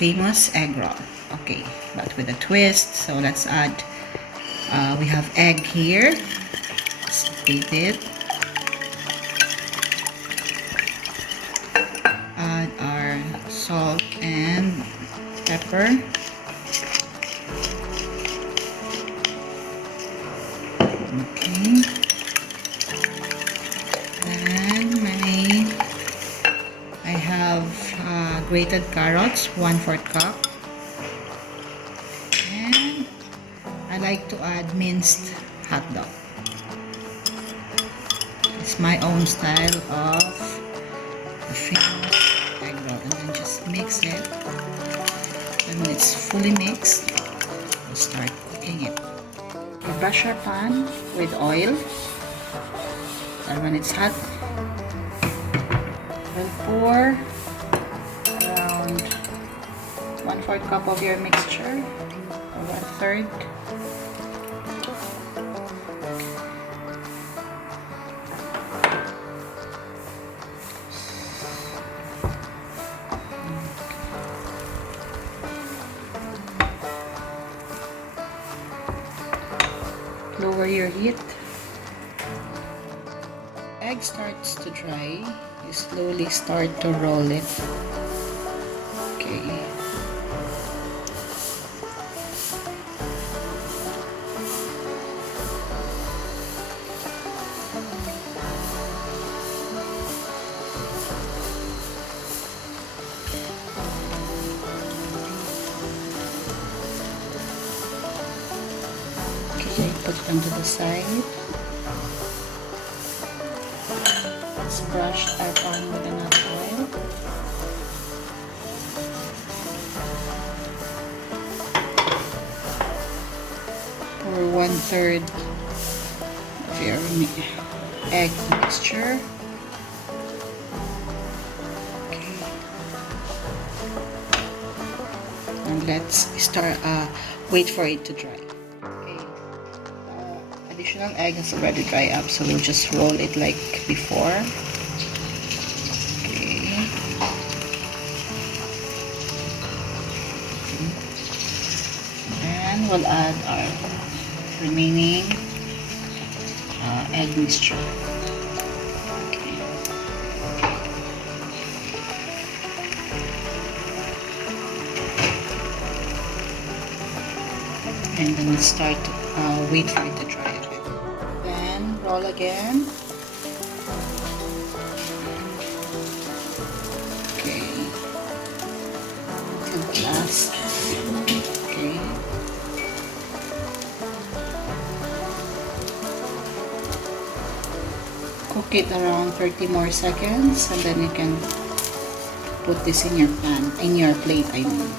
famous egg roll. Okay, but with a twist. So let's add, we have egg here. Let's beat it. Add our salt and pepper. Okay. Then I have grated carrots, 1/4 cup. And I like to add minced hot dog. It's my own style of the famous egg roll. And then just mix it. And when it's fully mixed, we'll start cooking it. We brush our pan with oil. And when it's hot, we'll pour around 1/4 cup of your mixture, or 1/3. Lower your heat. Egg starts to dry, you slowly start to roll it. Okay. Okay, put it onto the side. Let's brush our pan with enough oil. Pour 1/3 of your egg mixture. Okay. And let's start. Wait for it to dry. Okay. Additional egg is already dry up, so we'll just roll it like before. And we'll add our remaining egg mixture. Okay. And then we'll start to wait for it to dry a bit. Then roll again. Okay. Till the last. Okay. Cook it around 30 more seconds, and then you can put this in your pan, in your plate, I mean.